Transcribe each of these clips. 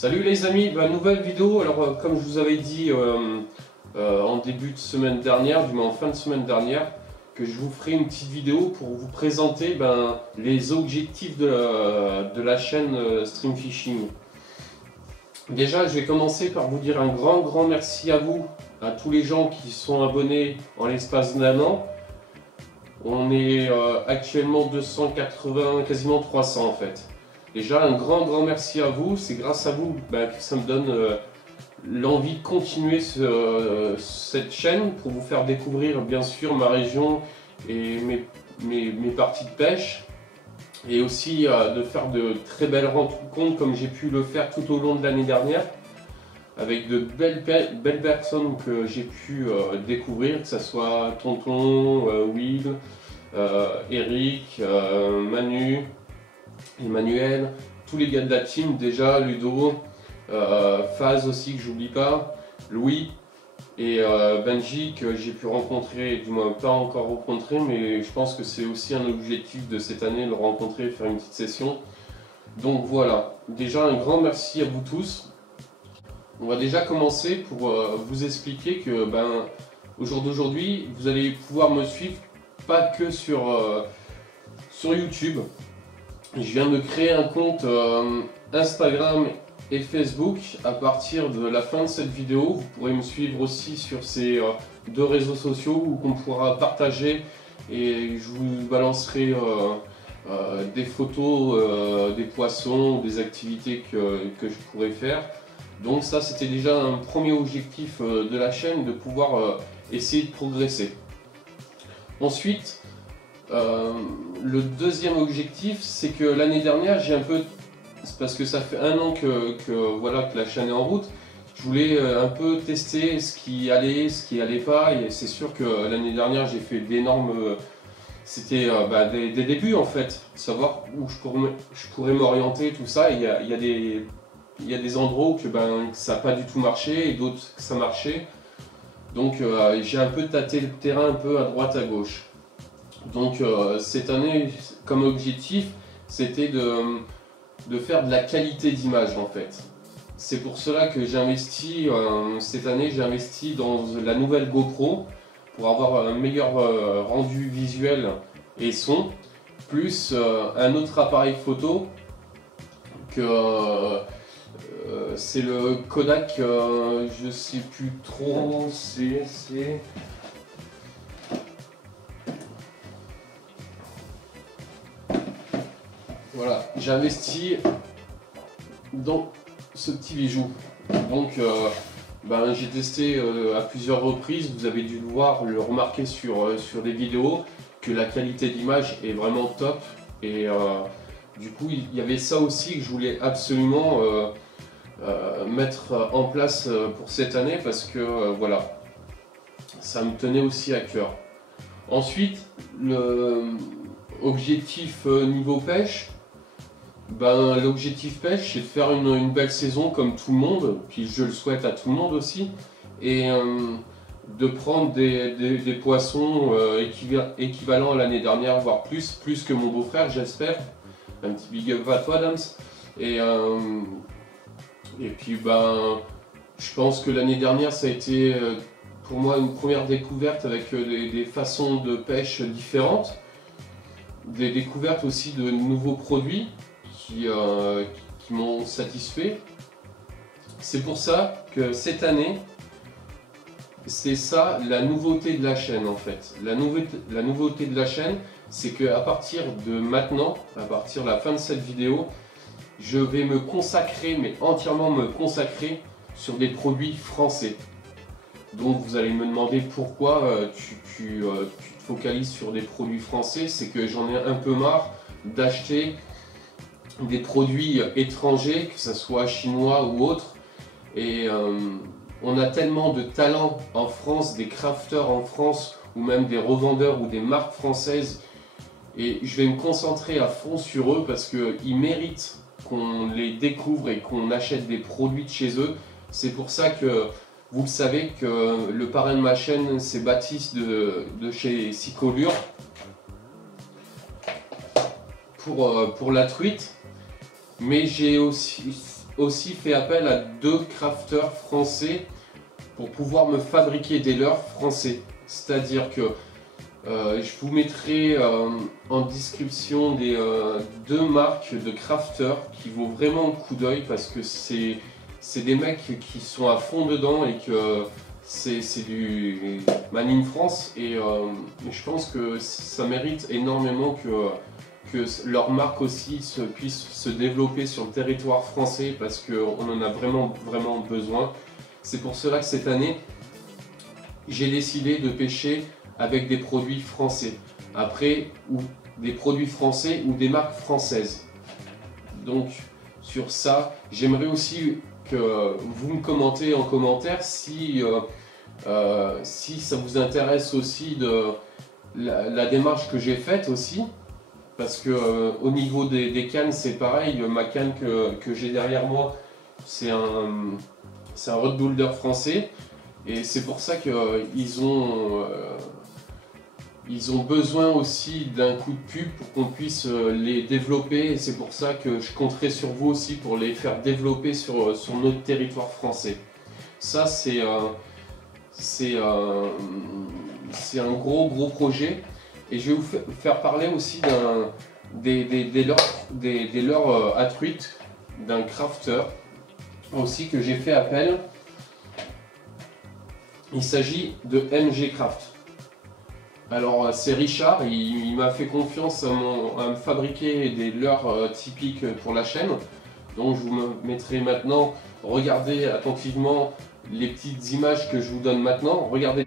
Salut les amis, nouvelle vidéo. Alors comme je vous avais dit en début de semaine dernière, du moins en fin de semaine dernière, que je vous ferai une petite vidéo pour vous présenter les objectifs de la chaîne Stream Fishing. Déjà, je vais commencer par vous dire un grand merci à vous, à tous les gens qui sont abonnés en l'espace d'un an. On est actuellement 280, quasiment 300 en fait. Déjà, un grand merci à vous. C'est grâce à vous que ça me donne l'envie de continuer cette chaîne pour vous faire découvrir bien sûr ma région et mes parties de pêche. Et aussi de faire de très belles rencontres comme j'ai pu le faire tout au long de l'année dernière. Avec de belles personnes que j'ai pu découvrir, que ce soit Tonton, Will, Eric, Manu, Emmanuel, tous les gars de la team déjà, Ludo, Faz aussi que j'oublie pas, Louis et Benji que j'ai pu rencontrer, du moins pas encore rencontré, mais je pense que c'est aussi un objectif de cette année, de le rencontrer et faire une petite session. Donc voilà, déjà un grand merci à vous tous. On va déjà commencer pour vous expliquer que au jour d'aujourd'hui, vous allez pouvoir me suivre pas que sur YouTube. Je viens de créer un compte Instagram et Facebook. À partir de la fin de cette vidéo, vous pourrez me suivre aussi sur ces deux réseaux sociaux où on pourra partager et je vous balancerai des photos des poissons, des activités que je pourrais faire. Donc ça, c'était déjà un premier objectif de la chaîne, de pouvoir essayer de progresser. Ensuite, le deuxième objectif, c'est que l'année dernière, c'est parce que ça fait un an que la chaîne est en route, je voulais un peu tester ce qui allait pas, et c'est sûr que l'année dernière, j'ai fait d'énormes... C'était des débuts en fait, savoir où je pourrais m'orienter, tout ça. Il y a des endroits où ça n'a pas du tout marché et d'autres que ça marchait. Donc j'ai un peu tâté le terrain un peu à droite à gauche. Donc cette année, comme objectif, c'était de faire de la qualité d'image en fait. C'est pour cela que j'ai investi, cette année, j'ai investi dans la nouvelle GoPro pour avoir un meilleur rendu visuel et son, plus un autre appareil photo que c'est le Kodak, je sais plus trop, c'est... Voilà, j'ai investi dans ce petit bijou. Donc j'ai testé à plusieurs reprises, vous avez dû le voir, le remarquer sur des vidéos, que la qualité d'image est vraiment top. Et du coup, il y avait ça aussi que je voulais absolument mettre en place pour cette année parce que voilà, ça me tenait aussi à cœur. Ensuite, l'objectif niveau pêche, l'objectif pêche, c'est de faire une belle saison comme tout le monde, puis je le souhaite à tout le monde aussi, et de prendre des poissons équivalents à l'année dernière, voire plus que mon beau-frère, j'espère. Un petit big up à toi, Dams. Et puis je pense que l'année dernière, ça a été pour moi une première découverte avec des façons de pêche différentes, des découvertes aussi de nouveaux produits qui m'ont satisfait. C'est pour ça que cette année, c'est ça la nouveauté de la chaîne en fait. La nouveauté de la chaîne, c'est qu'à partir de maintenant, à partir de la fin de cette vidéo, je vais me consacrer, mais entièrement me consacrer sur des produits français. Donc vous allez me demander pourquoi tu te focalises sur des produits français. C'est que j'en ai un peu marre d'acheter des produits étrangers, que ce soit chinois ou autres. Et on a tellement de talents en France, des crafters en France, ou même des revendeurs ou des marques françaises. Et je vais me concentrer à fond sur eux parce qu'ils méritent qu'on les découvre et qu'on achète des produits de chez eux. C'est pour ça que vous le savez que le parrain de ma chaîne, c'est Baptiste de chez Sicolure pour la truite. Mais j'ai aussi aussi fait appel à 2 crafters français pour pouvoir me fabriquer des leurres français. C'est-à-dire que je vous mettrai en description des 2 marques de crafters qui vaut vraiment le coup d'œil parce que c'est des mecs qui sont à fond dedans et que c'est du Made in France et je pense que ça mérite énormément que leur marque aussi puisse se développer sur le territoire français parce qu'on en a vraiment besoin. C'est pour cela que cette année, j'ai décidé de pêcher avec des produits français. Après, ou des produits français ou des marques françaises. Donc, sur ça, j'aimerais aussi que vous me commentez en commentaire si ça vous intéresse aussi de la démarche que j'ai faite aussi. Parce que au niveau des cannes, c'est pareil. Ma canne que j'ai derrière moi, c'est un Rod Boulder français. Et c'est pour ça qu'ils ils ont besoin aussi d'un coup de pub pour qu'on puisse les développer. Et c'est pour ça que je compterai sur vous aussi pour les faire développer sur notre territoire français. Ça, c'est un gros projet. Et je vais vous faire parler aussi des leurres à truite, d'un crafter aussi que j'ai fait appel. Il s'agit de MG Craft. Alors c'est Richard, il m'a fait confiance à me fabriquer des leurres typiques pour la chaîne. Donc je vous mettrai maintenant, regardez attentivement les petites images que je vous donne maintenant. Regardez.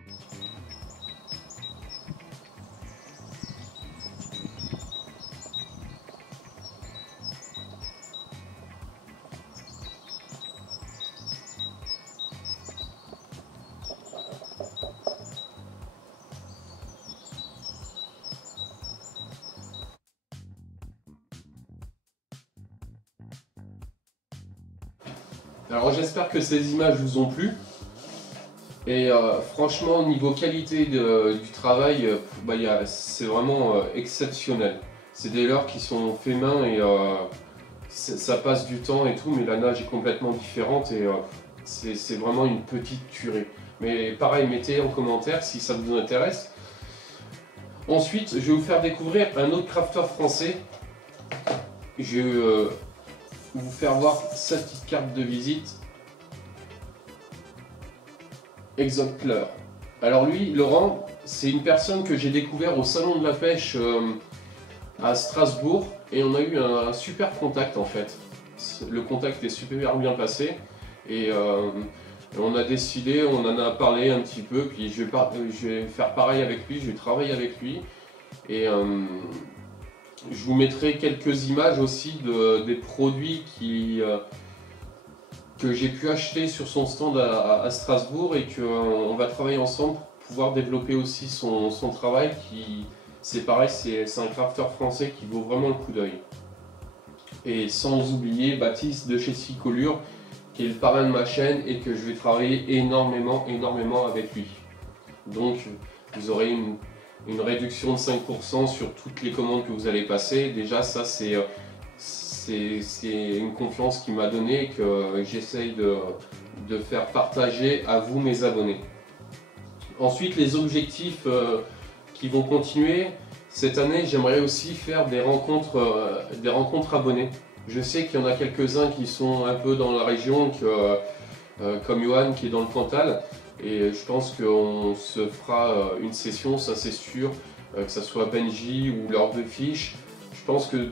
Alors j'espère que ces images vous ont plu et franchement au niveau qualité du travail, c'est vraiment exceptionnel. C'est des leurres qui sont faits main et ça passe du temps et tout, mais la nage est complètement différente et c'est vraiment une petite tuerie. Mais pareil, mettez en commentaire si ça vous intéresse. Ensuite, je vais vous faire découvrir un autre crafter français. Je vais vous faire voir sa petite carte de visite. Exocler. Alors lui, Laurent, c'est une personne que j'ai découvert au salon de la pêche à Strasbourg et on a eu un super contact en fait. Le contact est super bien passé et on a décidé, on en a parlé un petit peu, puis je vais faire pareil avec lui, je vais travailler avec lui et je vous mettrai quelques images aussi des produits que j'ai pu acheter sur son stand à Strasbourg et qu'on va travailler ensemble pour pouvoir développer aussi son travail qui, c'est pareil, c'est un crafter français qui vaut vraiment le coup d'œil. Et sans oublier Baptiste de chez Sicolure qui est le parrain de ma chaîne et que je vais travailler énormément avec lui. Donc vous aurez une réduction de 5% sur toutes les commandes que vous allez passer. Déjà ça c'est une confiance qu'il m'a donnée et que j'essaye de faire partager à vous mes abonnés. Ensuite les objectifs qui vont continuer. Cette année j'aimerais aussi faire des rencontres abonnés. Je sais qu'il y en a quelques-uns qui sont un peu dans la région, comme Johan qui est dans le Cantal. Et je pense qu'on se fera une session, ça c'est sûr, que ce soit Benji ou Lord de Fish. Je pense que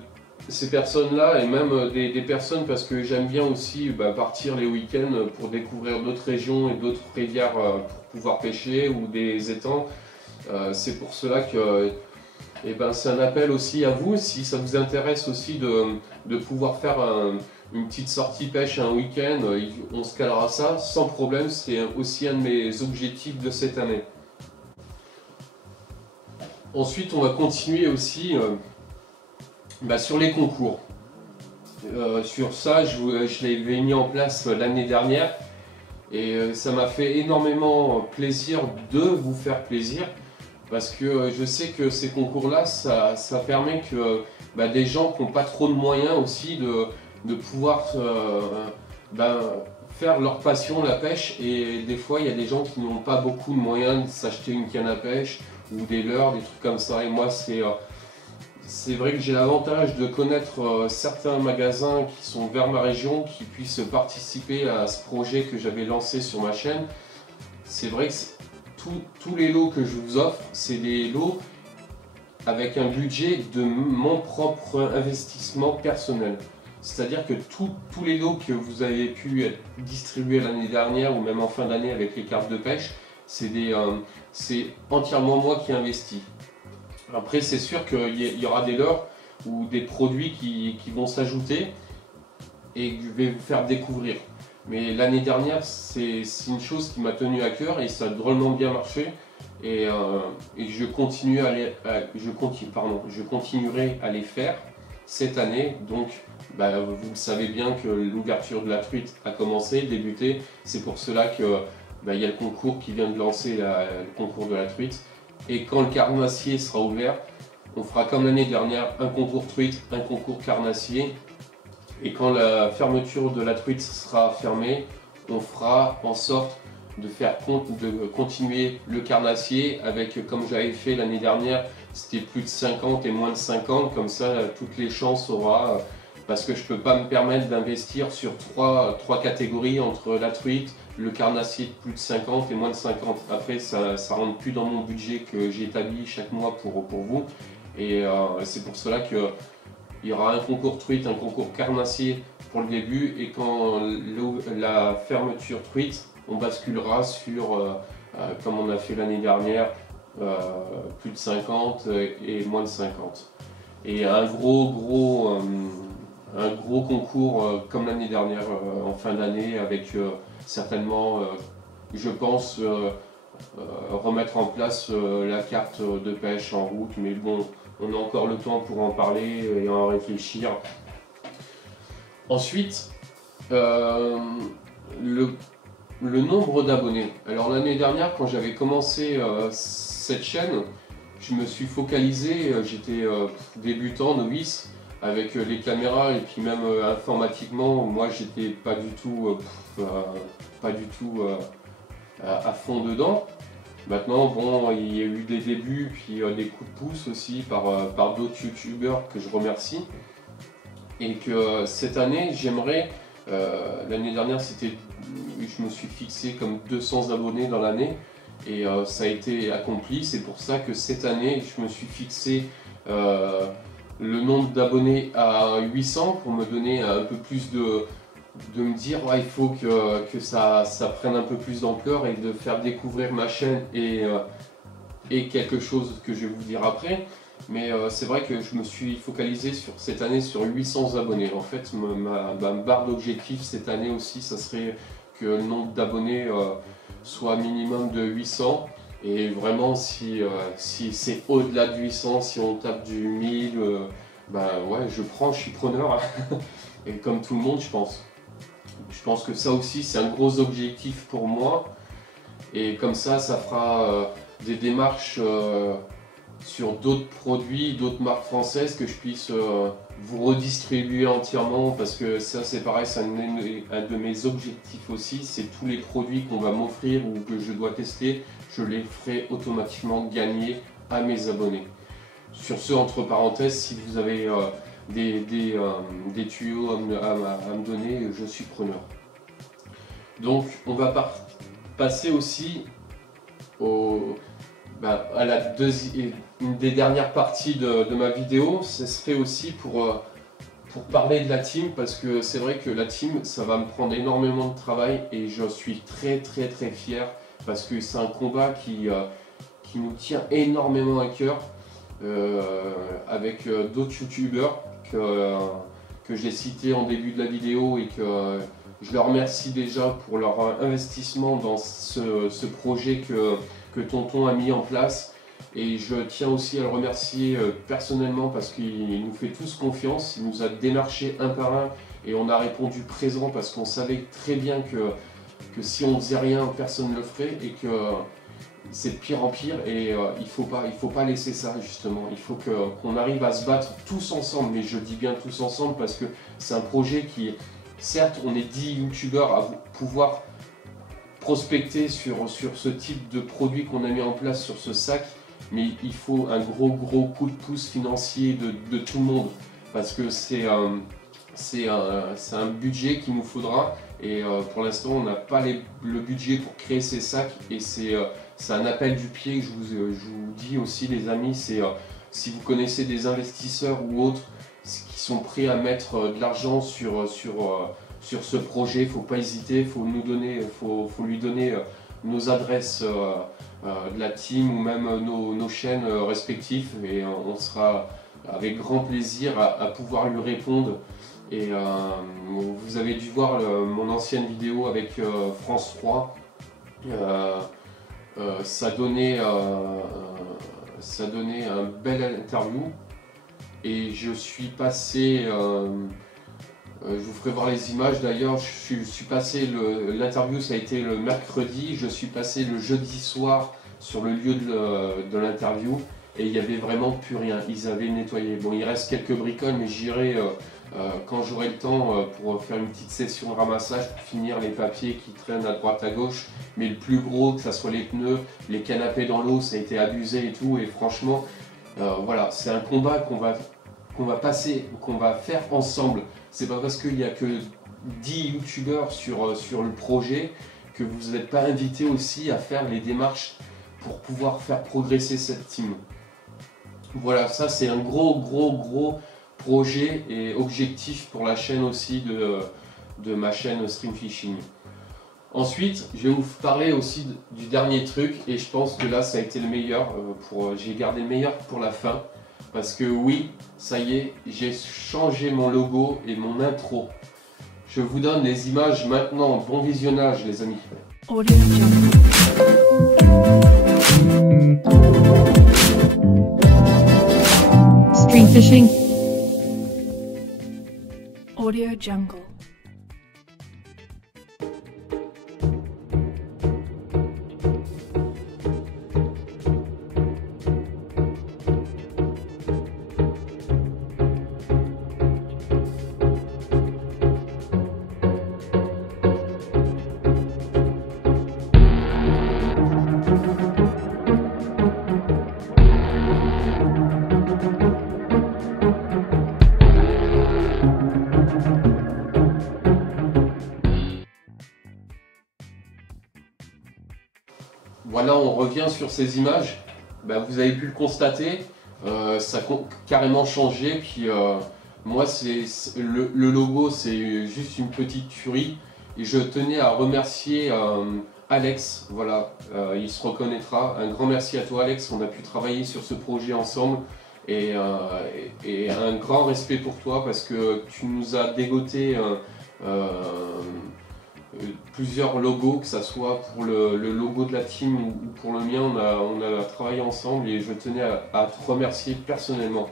ces personnes-là, et même des personnes, parce que j'aime bien aussi partir les week-ends pour découvrir d'autres régions et d'autres rivières pour pouvoir pêcher ou des étangs. C'est pour cela que c'est un appel aussi à vous, si ça vous intéresse aussi de pouvoir faire une petite sortie pêche un week-end, on se calera ça sans problème, c'est aussi un de mes objectifs de cette année. Ensuite on va continuer aussi sur les concours. Sur ça je l'avais mis en place l'année dernière et ça m'a fait énormément plaisir de vous faire plaisir. Parce que je sais que ces concours-là, ça permet que des gens qui n'ont pas trop de moyens aussi de pouvoir ben, faire leur passion, la pêche. Et des fois, il y a des gens qui n'ont pas beaucoup de moyens de s'acheter une canne à pêche ou des leurres, des trucs comme ça. Et moi, c'est vrai que j'ai l'avantage de connaître certains magasins qui sont vers ma région, qui puissent participer à ce projet que j'avais lancé sur ma chaîne. C'est vrai que tous les lots que je vous offre, c'est des lots avec un budget de mon propre investissement personnel. C'est-à-dire que tous les lots que vous avez pu être distribués l'année dernière ou même en fin d'année avec les cartes de pêche, c'est entièrement moi qui investis. Après, c'est sûr qu'il y aura des leurres ou des produits qui vont s'ajouter et que je vais vous faire découvrir. Mais l'année dernière, c'est une chose qui m'a tenu à cœur et ça a drôlement bien marché. Et je continuerai à les faire cette année. Donc, bah, vous le savez bien que l'ouverture de la truite a commencé, débuté. C'est pour cela que bah, y a le concours qui vient de lancer le concours de la truite. Et quand le carnassier sera ouvert, on fera comme l'année dernière un concours truite, un concours carnassier. Et quand la fermeture de la truite sera fermée, on fera en sorte de continuer le carnassier avec, comme j'avais fait l'année dernière, c'était plus de 50 et moins de 50, comme ça toutes les chances aura, parce que je ne peux pas me permettre d'investir sur trois catégories entre la truite, le carnassier de plus de 50 et moins de 50. Après ça ne rentre plus dans mon budget que j'ai établi chaque mois pour vous, et c'est pour cela que il y aura un concours truite, un concours carnassier pour le début, et quand la fermeture truite, on basculera sur, comme on a fait l'année dernière, plus de 50 et moins de 50. Et un gros concours comme l'année dernière en fin d'année, avec certainement, je pense, remettre en place la carte de pêche en route, mais bon, on a encore le temps pour en parler et en réfléchir. Ensuite, le nombre d'abonnés. Alors l'année dernière, quand j'avais commencé cette chaîne, je me suis focalisé, j'étais débutant, novice, avec les caméras et puis même informatiquement, moi j'étais pas du tout à fond dedans. Maintenant, bon, il y a eu des débuts, puis des coups de pouce aussi par d'autres youtubeurs que je remercie. Et que cette année, j'aimerais, l'année dernière, je me suis fixé comme 200 abonnés dans l'année, et ça a été accompli. C'est pour ça que cette année, je me suis fixé le nombre d'abonnés à 800 pour me donner un peu plus de me dire ouais, il faut que ça prenne un peu plus d'ampleur et de faire découvrir ma chaîne et quelque chose que je vais vous dire après. Mais c'est vrai que je me suis focalisé sur cette année sur 800 abonnés. En fait, ma barre d'objectif cette année aussi, ça serait que le nombre d'abonnés soit minimum de 800. Et vraiment, si c'est au-delà de 800, si on tape du 1000, bah ouais, je suis preneur. Et comme tout le monde, je pense. Je pense que ça aussi, c'est un gros objectif pour moi. Et comme ça fera des démarches sur d'autres produits, d'autres marques françaises, que je puisse vous redistribuer entièrement, parce que ça c'est pareil, c'est un de mes objectifs aussi, c'est tous les produits qu'on va m'offrir ou que je dois tester, je les ferai automatiquement gagner à mes abonnés. Sur ce, entre parenthèses, si vous avez des tuyaux à me donner, je suis preneur. Donc on va passer aussi à une des dernières parties de ma vidéo. Ce serait aussi pour parler de la team, parce que c'est vrai que la team, ça va me prendre énormément de travail et je suis très fier, parce que c'est un combat qui nous tient énormément à cœur, avec d'autres youtubeurs que j'ai cités en début de la vidéo, et que je leur remercie déjà pour leur investissement dans ce projet que Tonton a mis en place. Et je tiens aussi à le remercier personnellement, parce qu'il nous fait tous confiance, il nous a démarché un par un et on a répondu présent, parce qu'on savait très bien que si on ne faisait rien, personne ne le ferait, et que c'est de pire en pire, et il faut pas laisser ça justement. Il faut qu'on arrive à se battre tous ensemble, mais je dis bien tous ensemble, parce que c'est un projet qui certes on est 10 youtubeurs à pouvoir prospecter sur ce type de produit qu'on a mis en place sur ce sac, mais il faut un gros coup de pouce financier de tout le monde, parce que c'est un budget qu'il nous faudra, et pour l'instant on n'a pas le budget pour créer ces sacs, et c'est un appel du pied que je vous dis aussi les amis, c'est si vous connaissez des investisseurs ou autres qui sont prêts à mettre de l'argent sur ce projet, faut pas hésiter, faut lui donner nos adresses de la team ou même nos chaînes respectives, et on sera avec grand plaisir à pouvoir lui répondre. Et vous avez dû voir mon ancienne vidéo avec France 3, ça donnait un bel interview, et je suis passé, je vous ferai voir les images d'ailleurs, je suis passé, l'interview ça a été le mercredi, je suis passé le jeudi soir sur le lieu de l'interview, et il n'y avait vraiment plus rien, ils avaient nettoyé. Bon, il reste quelques bricoles, mais j'irai quand j'aurai le temps pour faire une petite session de ramassage, pour finir les papiers qui traînent à droite à gauche, mais le plus gros, que ce soit les pneus, les canapés dans l'eau, ça a été abusé et tout, et franchement, voilà, c'est un combat qu'on va passer, qu'on va faire ensemble. C'est pas parce qu'il n'y a que 10 youtubeurs sur le projet que vous n'êtes pas invités aussi à faire les démarches pour pouvoir faire progresser cette team. Voilà, ça c'est un gros projet et objectif pour la chaîne aussi de ma chaîne Stream Fishing. Ensuite, je vais vous parler aussi du dernier truc, et je pense que là ça a été le meilleur, j'ai gardé le meilleur pour la fin, parce que oui, ça y est, j'ai changé mon logo et mon intro. Je vous donne les images maintenant, bon visionnage les amis. Stream Fishing Audio Jungle. Voilà, on revient sur ces images. Ben, vous avez pu le constater, ça a carrément changé. Puis moi, le logo, c'est juste une petite tuerie. Et je tenais à remercier Alex. Voilà, il se reconnaîtra. Un grand merci à toi, Alex. On a pu travailler sur ce projet ensemble. Et un grand respect pour toi, parce que tu nous as dégoté plusieurs logos, que ce soit pour le logo de la team ou pour le mien. On a travaillé ensemble, et je tenais à te remercier personnellement.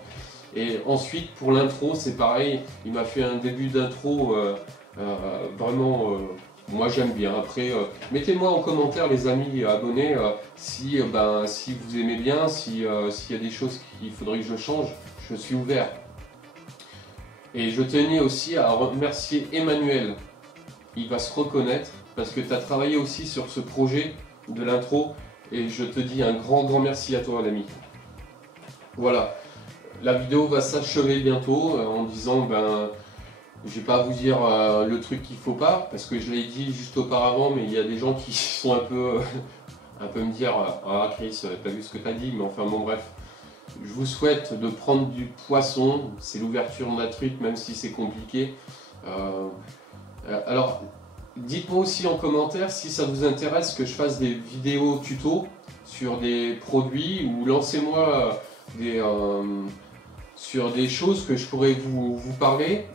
Et ensuite pour l'intro, c'est pareil, il m'a fait un début d'intro vraiment, moi j'aime bien. Après, mettez-moi en commentaire les amis abonnés si vous aimez bien, s'il y a des choses qu'il faudrait que je change, je suis ouvert. Et je tenais aussi à remercier Emmanuel. Il va se reconnaître parce que tu as travaillé aussi sur ce projet de l'intro, et je te dis un grand merci à toi l'ami. Voilà, la vidéo va s'achever bientôt en disant, je vais pas vous dire le truc qu'il faut pas, parce que je l'ai dit juste auparavant, mais il y a des gens qui sont un peu me dire ah Chris, t'as vu ce que t'as dit, mais enfin bon bref. Je vous souhaite de prendre du poisson, c'est l'ouverture de la truite, même si c'est compliqué. Alors, dites-moi aussi en commentaire si ça vous intéresse que je fasse des vidéos tuto sur des produits, ou lancez-moi sur des choses que je pourrais vous parler.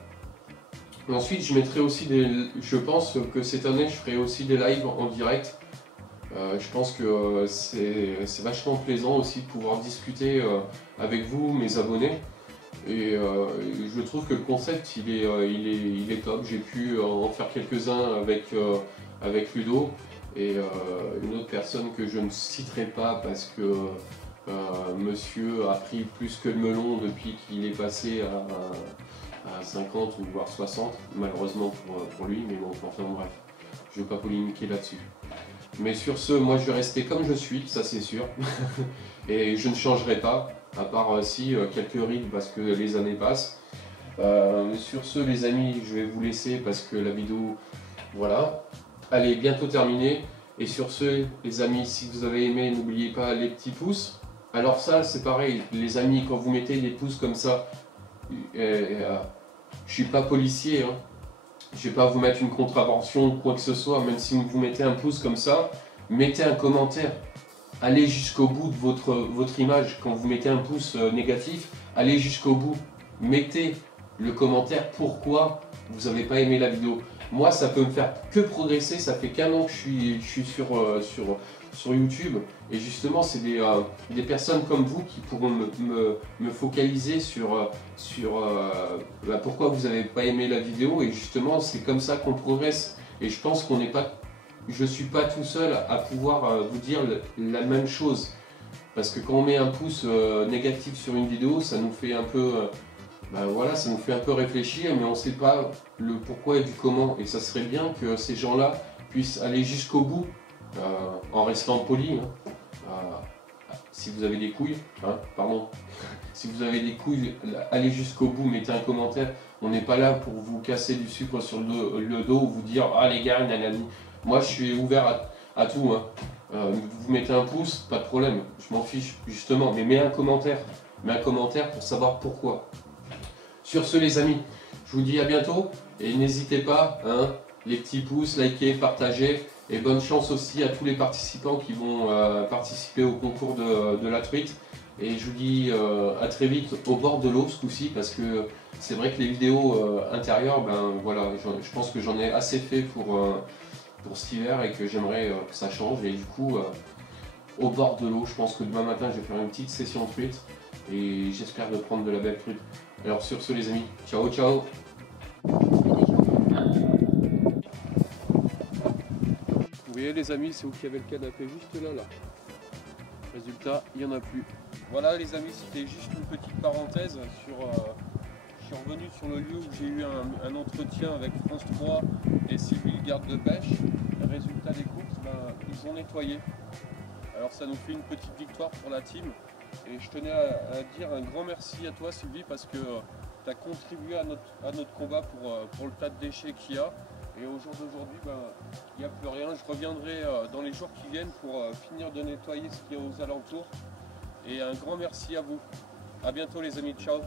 Ensuite, je mettrai aussi je pense que cette année, je ferai aussi des lives en direct. Je pense que c'est vachement plaisant aussi de pouvoir discuter avec vous, mes abonnés. Et je trouve que le concept il est top. J'ai pu en faire quelques-uns avec Ludo, et une autre personne que je ne citerai pas parce que monsieur a pris plus que le melon depuis qu'il est passé à 50 ou voire 60, malheureusement pour lui, mais bon, enfin bref, je ne veux pas polémiquer là-dessus. Mais sur ce, moi je vais rester comme je suis, ça c'est sûr, et je ne changerai pas, à part si quelques rides parce que les années passent. Sur ce les amis, je vais vous laisser parce que la vidéo, voilà, elle est bientôt terminée. Et sur ce les amis, si vous avez aimé, n'oubliez pas les petits pouces. Alors ça c'est pareil, les amis, quand vous mettez des pouces comme ça, je suis pas policier, hein. Je vais pas vous mettre une contravention ou quoi que ce soit, même si vous mettez un pouce comme ça, mettez un commentaire. Allez jusqu'au bout de votre image. Quand vous mettez un pouce négatif, allez jusqu'au bout. Mettez le commentaire pourquoi vous n'avez pas aimé la vidéo. Moi, ça peut me faire que progresser. Ça fait qu'un an que je suis sur YouTube. Et justement, c'est des personnes comme vous qui pourront me focaliser sur pourquoi vous n'avez pas aimé la vidéo. Et justement, c'est comme ça qu'on progresse. Et je pense qu'on n'est pas... Je ne suis pas tout seul à pouvoir vous dire la même chose. Parce que quand on met un pouce négatif sur une vidéo, ça nous fait un peu... voilà, ça nous fait un peu réfléchir, mais on ne sait pas le pourquoi et du comment. Et ça serait bien que ces gens-là puissent aller jusqu'au bout, en restant polis. Si vous avez des couilles, pardon, si vous avez des couilles, allez jusqu'au bout, mettez un commentaire. On n'est pas là pour vous casser du sucre sur le dos ou vous dire « Ah les gars, nanani ». Moi je suis ouvert à tout. Vous mettez un pouce, pas de problème, je m'en fiche justement, mais mets un commentaire pour savoir pourquoi. Sur ce les amis, je vous dis à bientôt et n'hésitez pas, les petits pouces, likez, partagez et bonne chance aussi à tous les participants qui vont participer au concours de la truite. Et je vous dis à très vite au bord de l'eau ce coup-ci parce que c'est vrai que les vidéos intérieures, voilà, je pense que j'en ai assez fait pour cet hiver et que j'aimerais que ça change. Et du coup, au bord de l'eau, je pense que demain matin je vais faire une petite session truite et j'espère de prendre de la belle truite. Alors sur ce les amis, ciao ciao. Vous voyez les amis, c'est où qu'il y avait le canapé juste là. Résultat, il n'y en a plus. Voilà les amis, c'était juste une petite parenthèse sur... je suis revenu sur le lieu où j'ai eu un entretien avec France 3 et Sylvie, le garde de pêche. Le résultat des courses, ils ont nettoyé. Alors ça nous fait une petite victoire pour la team. Et je tenais à dire un grand merci à toi Sylvie parce que tu as contribué à notre combat pour le tas de déchets qu'il y a. Et au jour d'aujourd'hui, il n'y a plus rien. Je reviendrai dans les jours qui viennent pour finir de nettoyer ce qu'il y a aux alentours. Et un grand merci à vous. A bientôt les amis, ciao.